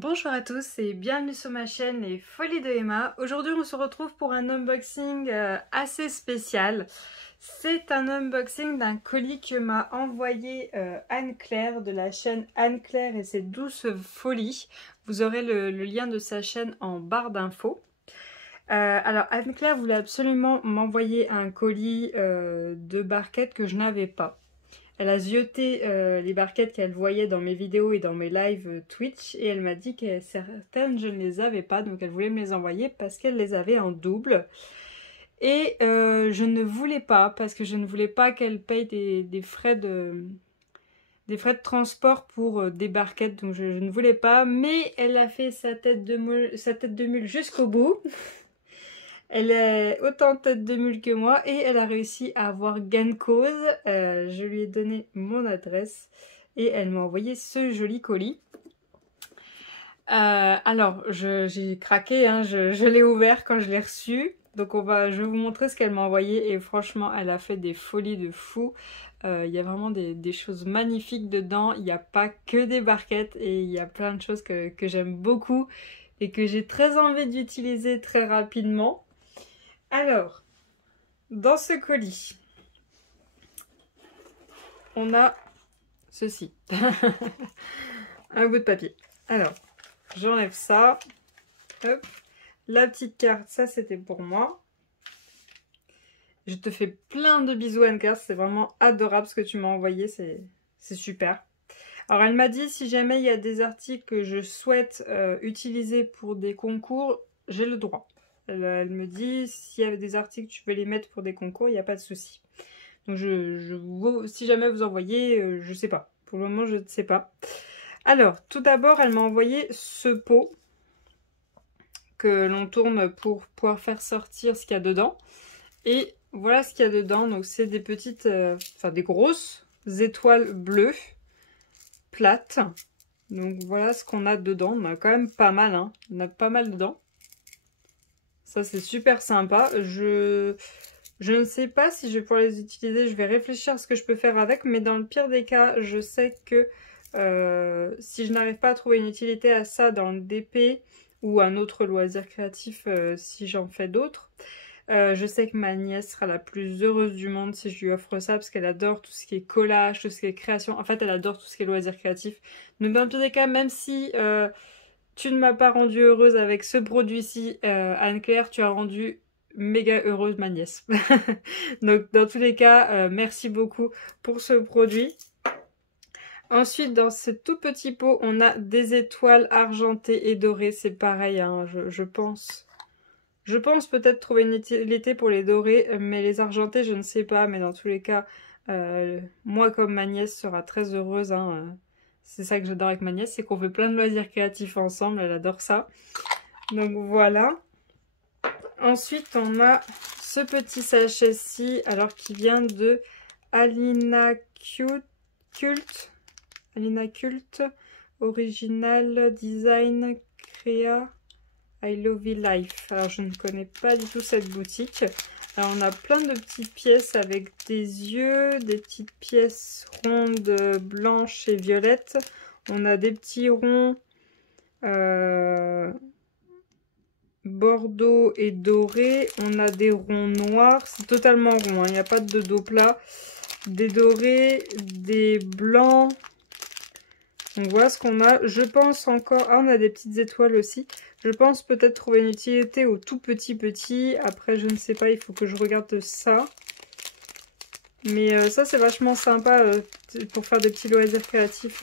Bonjour à tous et bienvenue sur ma chaîne Les Folies de Emma. Aujourd'hui on se retrouve pour un unboxing assez spécial. C'est un unboxing d'un colis que m'a envoyé Anne-Claire de la chaîne Anne-Claire et ses douces folies. Vous aurez le lien de sa chaîne en barre d'infos. Alors Anne-Claire voulait absolument m'envoyer un colis de barquettes que je n'avais pas. Elle a zioté les barquettes qu'elle voyait dans mes vidéos et dans mes lives Twitch et elle m'a dit que certaines je ne les avais pas, donc elle voulait me les envoyer parce qu'elle les avait en double. Et je ne voulais pas parce que je ne voulais pas qu'elle paye des frais de transport pour des barquettes, donc je ne voulais pas. Mais elle a fait sa tête de mule jusqu'au bout. Elle est autant tête de mule que moi et elle a réussi à avoir gain de cause. Je lui ai donné mon adresse et elle m'a envoyé ce joli colis. Alors, j'ai craqué, hein, je l'ai ouvert quand je l'ai reçu. Donc je vais vous montrer ce qu'elle m'a envoyé et franchement, elle a fait des folies de fou. Il y a vraiment des choses magnifiques dedans. Il n'y a pas que des barquettes et il y a plein de choses que j'aime beaucoup et que j'ai très envie d'utiliser très rapidement. Alors, dans ce colis, on a ceci. Un bout de papier. Alors, j'enlève ça. Hop. La petite carte, ça c'était pour moi. Je te fais plein de bisous Anne-Claire, c'est vraiment adorable ce que tu m'as envoyé, c'est super. Alors elle m'a dit si jamais il y a des articles que je souhaite utiliser pour des concours, j'ai le droit. Elle me dit s'il y a des articles tu veux les mettre pour des concours, il n'y a pas de souci. Donc si jamais vous envoyez, je sais pas. Pour le moment je ne sais pas. Alors tout d'abord elle m'a envoyé ce pot que l'on tourne pour pouvoir faire sortir ce qu'il y a dedans. Et voilà ce qu'il y a dedans. Donc c'est des petites, enfin des grosses étoiles bleues plates. Donc voilà ce qu'on a dedans. On a quand même pas mal, hein. On a pas mal dedans. Ça c'est super sympa. Je ne sais pas si je vais pouvoir les utiliser. Je vais réfléchir à ce que je peux faire avec. Mais dans le pire des cas, je sais que si je n'arrive pas à trouver une utilité à ça dans le DP ou un autre loisir créatif si j'en fais d'autres, je sais que ma nièce sera la plus heureuse du monde si je lui offre ça parce qu'elle adore tout ce qui est collage, tout ce qui est création. En fait, elle adore tout ce qui est loisir créatif. Donc dans tous les cas, même si tu ne m'as pas rendue heureuse avec ce produit-ci, Anne-Claire, tu as rendu méga heureuse ma nièce. Donc dans tous les cas, merci beaucoup pour ce produit. Ensuite, dans ce tout petit pot, on a des étoiles argentées et dorées. C'est pareil, hein, je pense. Je pense peut-être trouver une utilité pour les dorés, mais les argentés, je ne sais pas. Mais dans tous les cas, moi comme ma nièce sera très heureuse. Hein, c'est ça que j'adore avec ma nièce, c'est qu'on fait plein de loisirs créatifs ensemble. Elle adore ça. Donc voilà. Ensuite, on a ce petit sachet-ci, alors qui vient de Alina Cult. Alina Cult. Original Design Créa. I Love Life. Alors je ne connais pas du tout cette boutique. Alors on a plein de petites pièces avec des yeux, des petites pièces rondes blanches et violettes. On a des petits ronds bordeaux et dorés. On a des ronds noirs. C'est totalement rond, hein. Il n'y a pas de dos plat. Des dorés, des blancs. Donc voilà ce qu'on a. Je pense encore... Ah, on a des petites étoiles aussi. Je pense peut-être trouver une utilité au tout petit. Après, je ne sais pas, il faut que je regarde ça. Mais ça, c'est vachement sympa pour faire des petits loisirs créatifs.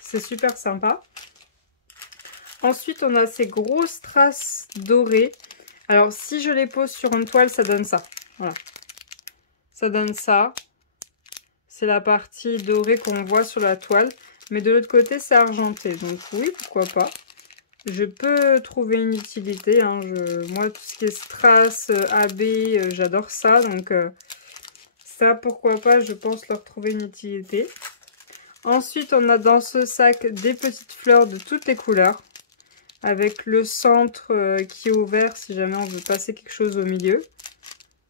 C'est super sympa. Ensuite, on a ces grosses traces dorées. Alors, si je les pose sur une toile, ça donne ça. Voilà. Ça donne ça. C'est la partie dorée qu'on voit sur la toile. Mais de l'autre côté, c'est argenté. Donc oui, pourquoi pas. Je peux trouver une utilité. Hein. Moi, tout ce qui est strass, AB, j'adore ça. Donc ça, pourquoi pas, je pense leur trouver une utilité. Ensuite, on a dans ce sac des petites fleurs de toutes les couleurs. Avec le centre qui est ouvert si jamais on veut passer quelque chose au milieu.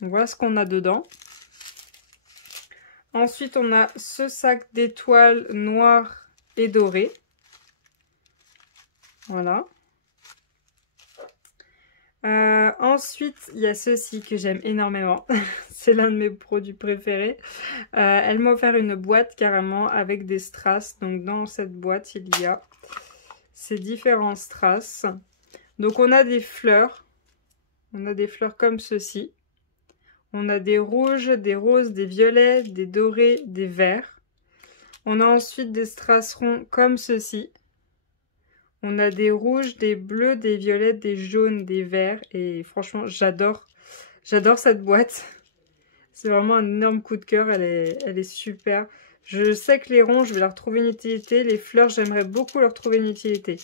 Donc voilà ce qu'on a dedans. Ensuite, on a ce sac d'étoiles noires et dorées. Voilà. Ensuite, il y a ceci que j'aime énormément. C'est l'un de mes produits préférés. Elle m'a offert une boîte carrément avec des strass. Donc dans cette boîte, il y a ces différents strass. Donc on a des fleurs. On a des fleurs comme ceci. On a des rouges, des roses, des violets, des dorés, des verts. On a ensuite des strass ronds comme ceci. On a des rouges, des bleus, des violets, des jaunes, des verts. Et franchement, j'adore cette boîte. C'est vraiment un énorme coup de cœur. Elle est super. Je sais que les ronds, je vais leur trouver une utilité. Les fleurs, j'aimerais beaucoup leur trouver une utilité.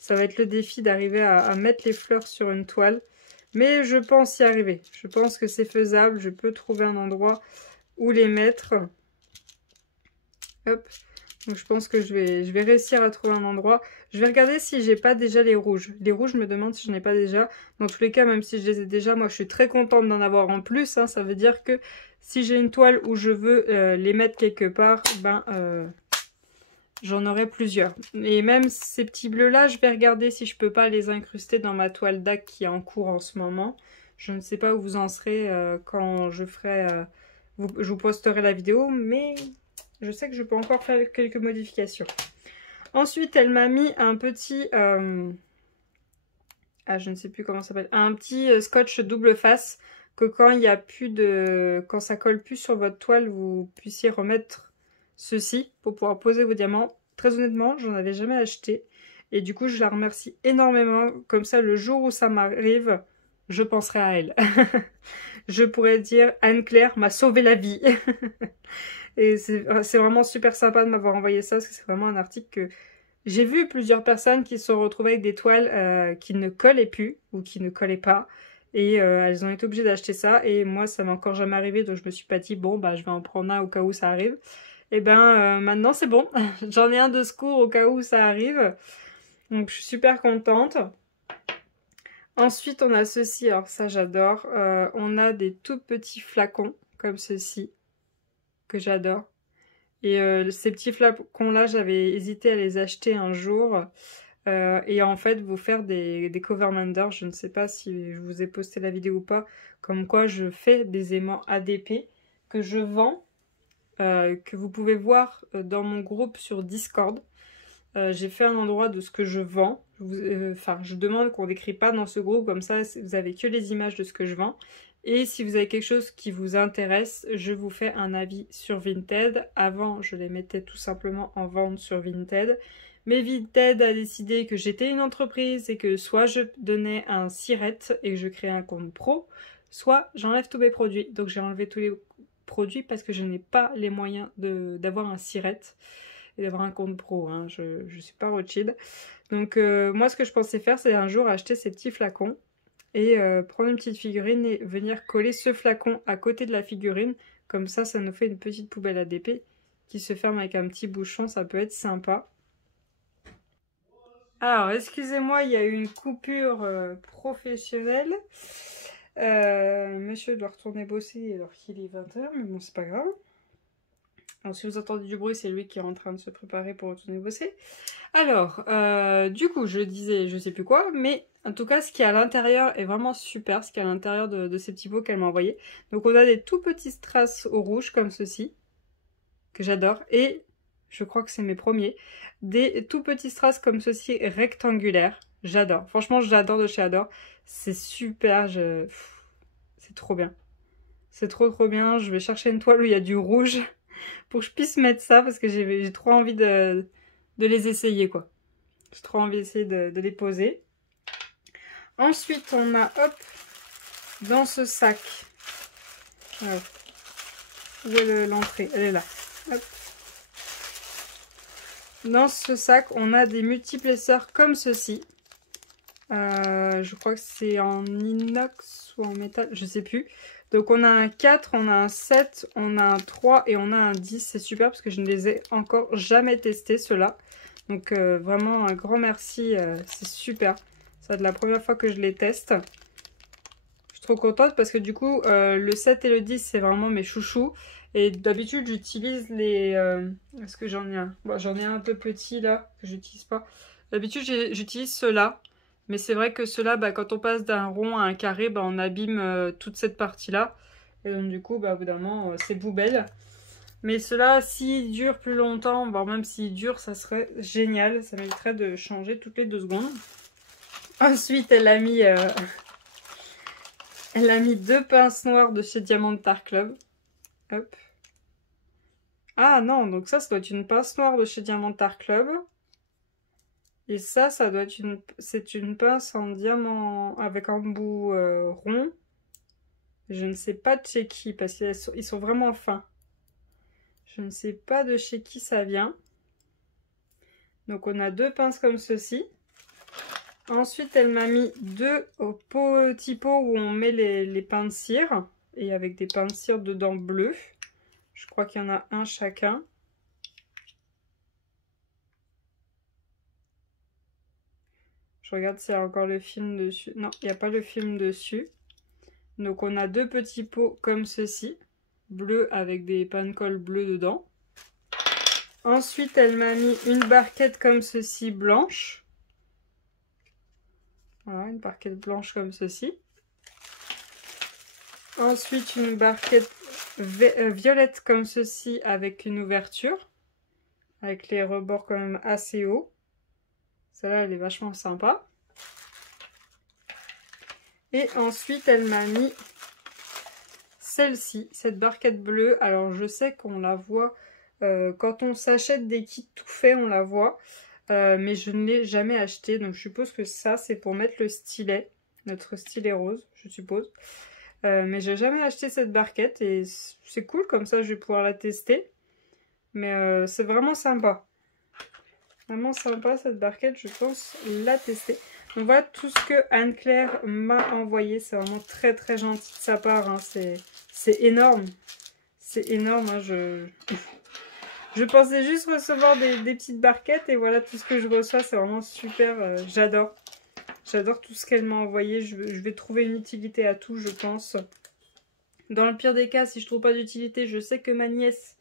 Ça va être le défi d'arriver à mettre les fleurs sur une toile. Mais je pense y arriver. Je pense que c'est faisable. Je peux trouver un endroit où les mettre. Hop. Donc je pense que je vais réussir à trouver un endroit. Je vais regarder si j'ai pas déjà les rouges. Les rouges, je me demande si je n'ai pas déjà. Dans tous les cas, même si je les ai déjà, moi je suis très contente d'en avoir en plus. Hein. Ça veut dire que si j'ai une toile où je veux les mettre quelque part, ben j'en aurai plusieurs. Et même ces petits bleus là, je vais regarder si je peux pas les incruster dans ma toile DAC qui est en cours en ce moment. Je ne sais pas où vous en serez quand je ferai... je vous posterai la vidéo, mais... je sais que je peux encore faire quelques modifications. Ensuite, elle m'a mis un petit... je ne sais plus comment ça s'appelle. Un petit scotch double face. Que quand il y a plus de... quand ça colle plus sur votre toile, vous puissiez remettre ceci pour pouvoir poser vos diamants. Très honnêtement, j'en avais jamais acheté. Et du coup, je la remercie énormément. Comme ça, le jour où ça m'arrive, je penserai à elle. Je pourrais dire, Anne-Claire m'a sauvé la vie. Et c'est vraiment super sympa de m'avoir envoyé ça, parce que c'est vraiment un article que... J'ai vu plusieurs personnes qui se sont retrouvées avec des toiles qui ne collaient plus, ou qui ne collaient pas. Et elles ont été obligées d'acheter ça. Et moi, ça m'est encore jamais arrivé, donc je me suis pas dit, bon, bah je vais en prendre un au cas où ça arrive. Et ben, maintenant, c'est bon. J'en ai un de secours au cas où ça arrive. Donc, je suis super contente. Ensuite, on a ceci. Alors, ça, j'adore. On a des tout petits flacons, comme ceci, que j'adore. Et ces petits flacons-là, j'avais hésité à les acheter un jour. Et en fait, vous faire des cover menders. Je ne sais pas si je vous ai posté la vidéo ou pas. Comme quoi, je fais des aimants ADP que je vends. Que vous pouvez voir dans mon groupe sur Discord. J'ai fait un endroit de ce que je vends. Enfin, je demande qu'on n'écrit pas dans ce groupe. Comme ça, vous avez que les images de ce que je vends. Et si vous avez quelque chose qui vous intéresse, je vous fais un avis sur Vinted. Avant, je les mettais tout simplement en vente sur Vinted. Mais Vinted a décidé que j'étais une entreprise et que soit je donnais un siret et que je créais un compte pro, soit j'enlève tous mes produits. Donc j'ai enlevé tous les produits parce que je n'ai pas les moyens d'avoir un siret et d'avoir un compte pro. Hein. Je ne suis pas Rothschild. Donc moi, ce que je pensais faire, c'est un jour acheter ces petits flacons. Et prendre une petite figurine et venir coller ce flacon à côté de la figurine. Comme ça, ça nous fait une petite poubelle ADP qui se ferme avec un petit bouchon. Ça peut être sympa. Alors, excusez-moi, il y a eu une coupure professionnelle. Monsieur doit retourner bosser alors qu'il est 20h, mais bon, c'est pas grave. Alors, si vous entendez du bruit, c'est lui qui est en train de se préparer pour retourner bosser. Alors, du coup, je disais, je sais plus quoi, mais en tout cas, ce qui est à l'intérieur est vraiment super, ce qui est à l'intérieur de ces petits pots qu'elle m'a envoyé. Donc, on a des tout petits strass au rouge, comme ceci, que j'adore, et je crois que c'est mes premiers, des tout petits strass comme ceci, rectangulaires, j'adore. Franchement, j'adore de chez Adore, c'est super, c'est trop bien. C'est trop bien, je vais chercher une toile où il y a du rouge pour que je puisse mettre ça, parce que j'ai trop envie de les essayer, quoi. J'ai trop envie d'essayer de les poser. Ensuite, on a, hop, dans ce sac. Hop. Où est l'entrée? Elle est là. Hop. Dans ce sac, on a des multiplesseurs comme ceci. Je crois que c'est en inox ou en métal, je sais plus. Donc on a un 4, on a un 7, on a un 3 et on a un 10. C'est super parce que je ne les ai encore jamais testés, ceux-là. Donc vraiment un grand merci, c'est super. C'est la première fois que je les teste. Je suis trop contente parce que du coup le 7 et le 10 c'est vraiment mes chouchous. Et d'habitude, j'utilise les... Est-ce que j'en ai un? Bon, j'en ai un peu petit là, que j'utilise pas. D'habitude, j'utilise ceux-là. Mais c'est vrai que ceux-là, bah, quand on passe d'un rond à un carré, bah, on abîme toute cette partie-là. Et donc du coup, bah, au bout d'un moment, c'est poubelle. Mais ceux-là, s'ils durent plus longtemps, voire même s'ils durent, ça serait génial. Ça mériterait de changer toutes les 2 secondes. Ensuite, elle a mis 2 pinces noires de chez Diamantar Club. Hop. Ah non, donc ça doit être une pince noire de chez Diamantar Club. Et ça doit être c'est une pince en diamant avec un bout rond. Je ne sais pas de chez qui, parce qu'ils sont vraiment fins. Je ne sais pas de chez qui ça vient. Donc on a 2 pinces comme ceci. Ensuite, elle m'a mis 2 petits pots où on met les pains de cire. Et avec des pains de cire dedans bleus. Je crois qu'il y en a un chacun. Je regarde s'il y a encore le film dessus. Non, il n'y a pas le film dessus. Donc on a 2 petits pots comme ceci. Bleu avec des pains de colle bleus dedans. Ensuite, elle m'a mis une barquette comme ceci blanche. Voilà, une barquette blanche comme ceci. Ensuite, une barquette violette comme ceci avec une ouverture. Avec les rebords quand même assez hauts. Celle-là, elle est vachement sympa. Et ensuite, elle m'a mis celle-ci, cette barquette bleue. Alors, je sais qu'on la voit quand on s'achète des kits tout faits, on la voit. Mais je ne l'ai jamais acheté. Donc, je suppose que ça, c'est pour mettre le stylet. Notre stylet rose, je suppose. Mais j'ai jamais acheté cette barquette. Et c'est cool, comme ça, je vais pouvoir la tester. Mais c'est vraiment sympa. Vraiment sympa, cette barquette. Je pense la tester. Donc voilà tout ce que Anne-Claire m'a envoyé. C'est vraiment très très gentil de sa part. Hein. C'est énorme. C'est énorme. Hein. Je pensais juste recevoir des petites barquettes. Et voilà tout ce que je reçois. C'est vraiment super. J'adore. J'adore tout ce qu'elle m'a envoyé. Je vais trouver une utilité à tout, je pense. Dans le pire des cas, si je trouve pas d'utilité, je sais que ma nièce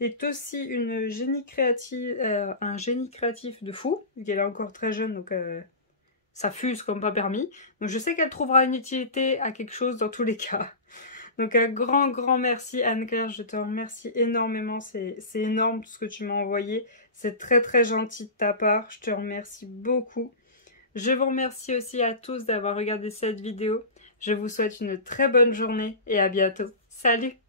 est aussi un génie créatif de fou. Vu qu'elle est encore très jeune. Donc... ça fuse comme pas permis. Donc je sais qu'elle trouvera une utilité à quelque chose dans tous les cas. Donc un grand merci Anne-Claire. Je te remercie énormément. C'est énorme tout ce que tu m'as envoyé. C'est très très gentil de ta part. Je te remercie beaucoup. Je vous remercie aussi à tous d'avoir regardé cette vidéo. Je vous souhaite une très bonne journée et à bientôt. Salut!